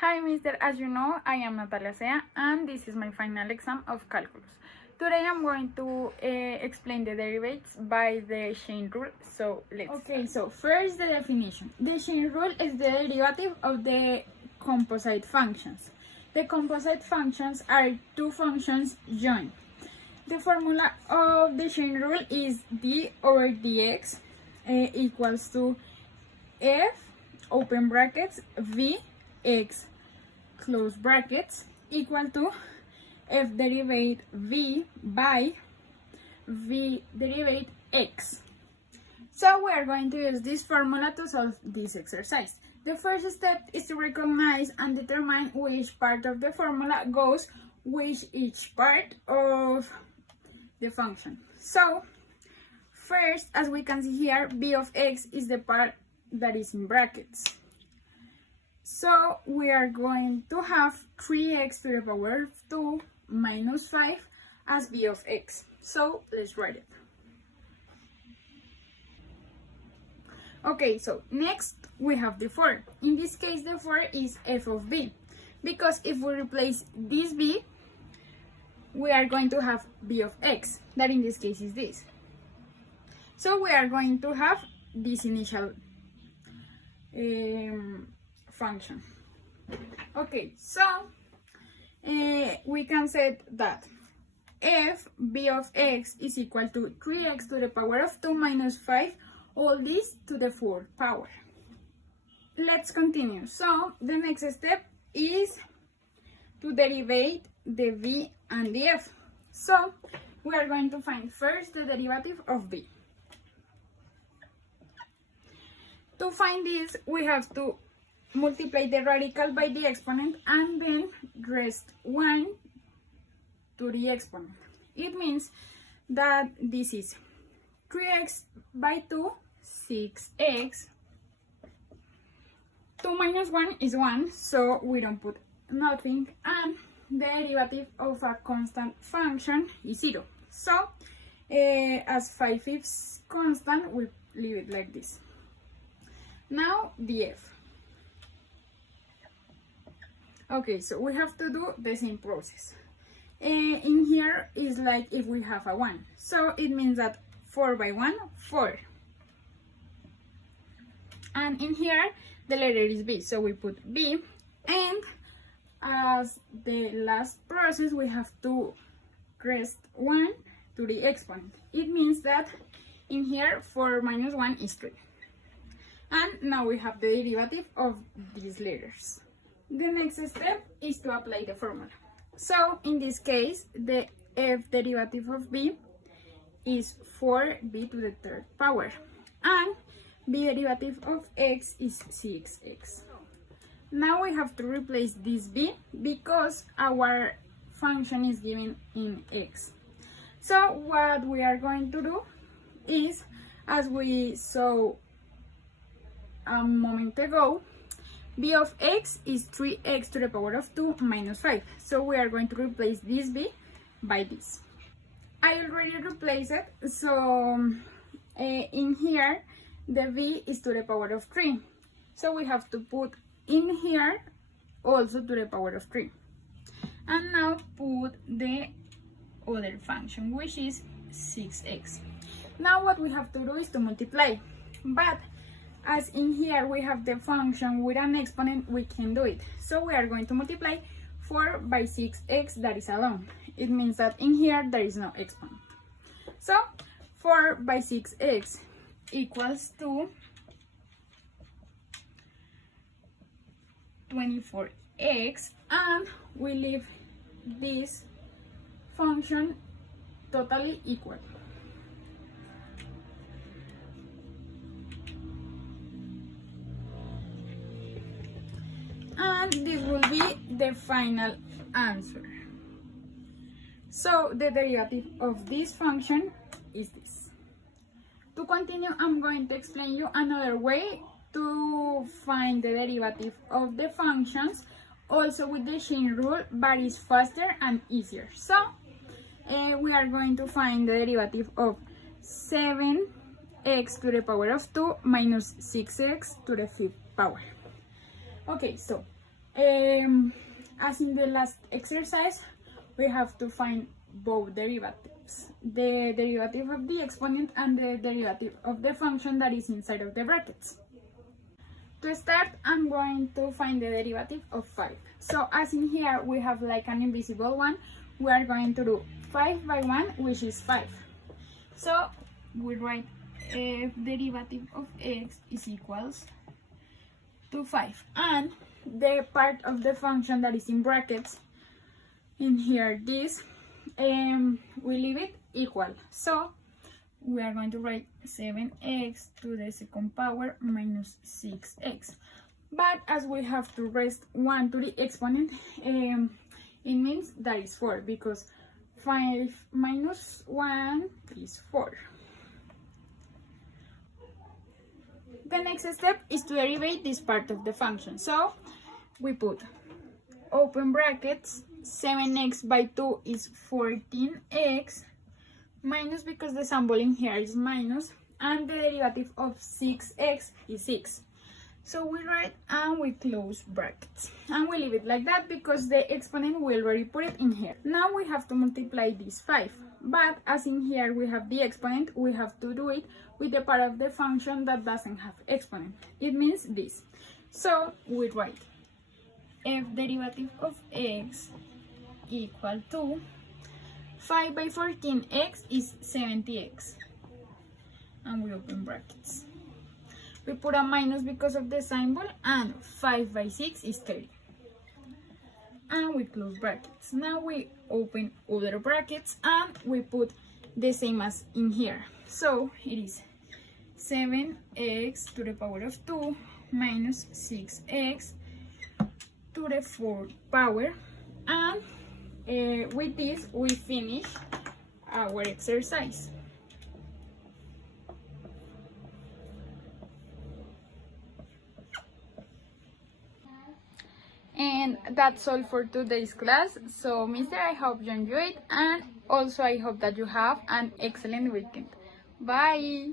Hi, Mister. As you know, I am Natalia-Zez, and this is my final exam of calculus. Today I'm going to explain the derivatives by the chain rule. So let's start. So first the definition. The chain rule is the derivative of the composite functions. The composite functions are two functions joined. The formula of the chain rule is d over dx equals to f open brackets v x close brackets equal to f derivate v by v derivate x. So we are going to use this formula to solve this exercise. The first step is to recognize and determine which part of the formula goes with each part of the function. So first, as we can see here, b of x is the part that is in brackets. So we are going to have 3x to the power of 2 minus 5 as b of x. So let's write it. Okay, so next we have the 4. In this case, the 4 is f of b, because if we replace this b, we are going to have b of x, that in this case is this. So we are going to have this initial function. Okay, so we can say that f b of x is equal to 3x to the power of 2 minus 5, all this to the 4th power. Let's continue. So the next step is to derivate the v and the f. So we are going to find first the derivative of b. To find this, we have to multiply the radical by the exponent and then rest 1 to the exponent. It means that this is 3x by 2, 6x. 2 minus 1 is 1, so we don't put nothing, and the derivative of a constant function is 0. So as 5 is constant, we leave it like this. Now the f. Okay, so we have to do the same process. In here is like if we have a 1. So it means that 4 by 1, 4. And in here, the letter is b, so we put b. And as the last process, we have to rest 1 to the exponent. It means that in here, 4 minus 1 is 3. And now we have the derivative of these letters. The next step is to apply the formula. So in this case, the f derivative of b is 4b to the 3rd power. And b derivative of x is 6x. Now we have to replace this b because our function is given in x. So what we are going to do is, as we saw a moment ago, b of x is 3x to the power of 2 minus 5. So we are going to replace this b by this. I already replaced it, so in here the b is to the power of 3. So we have to put in here also to the power of 3. And now put the other function, which is 6x. Now what we have to do is to multiply. But as in here we have the function with an exponent, we can do it. So we are going to multiply 4 by 6x, that is alone. It means that in here there is no exponent. So 4 by 6x equals to 24x, and we leave this function totally equal. And this will be the final answer. So the derivative of this function is this. To continue, I'm going to explain you another way to find the derivative of the functions, also with the chain rule, but it's faster and easier. So we are going to find the derivative of 7x to the power of 2 minus 6x to the 5th power. Okay, so As in the last exercise, we have to find both derivatives, the derivative of the exponent and the derivative of the function that is inside of the brackets. To start, I'm going to find the derivative of 5. So as in here we have like an invisible one, we are going to do 5 by 1, which is 5. So we write f derivative of x is equals to 5, and the part of the function that is in brackets in here, this we leave it equal. So we are going to write 7x to the second power minus 6x. But as we have to raise 1 to the exponent, it means that is 4, because 5 minus 1 is 4. The next step is to derivate this part of the function. So we put open brackets, 7x by 2 is 14x, minus, because the symbol in here is minus, and the derivative of 6x is 6. So we write and we close brackets, and we leave it like that because the exponent, we already put it in here. Now we have to multiply this 5, but as in here we have the exponent, we have to do it with the part of the function that doesn't have exponent. It means this. So we write f derivative of x equal to 5 by 14x is 70x, and we open brackets. We put a minus because of the symbol, and 5 by 6 is 30. And we close brackets. Now we open other brackets and we put the same as in here. So it is 7x to the power of 2 minus 6x to the 4th power. And with this we finish our exercise. And that's all for today's class. So mister, I hope you enjoyed, and also I hope that you have an excellent weekend. Bye.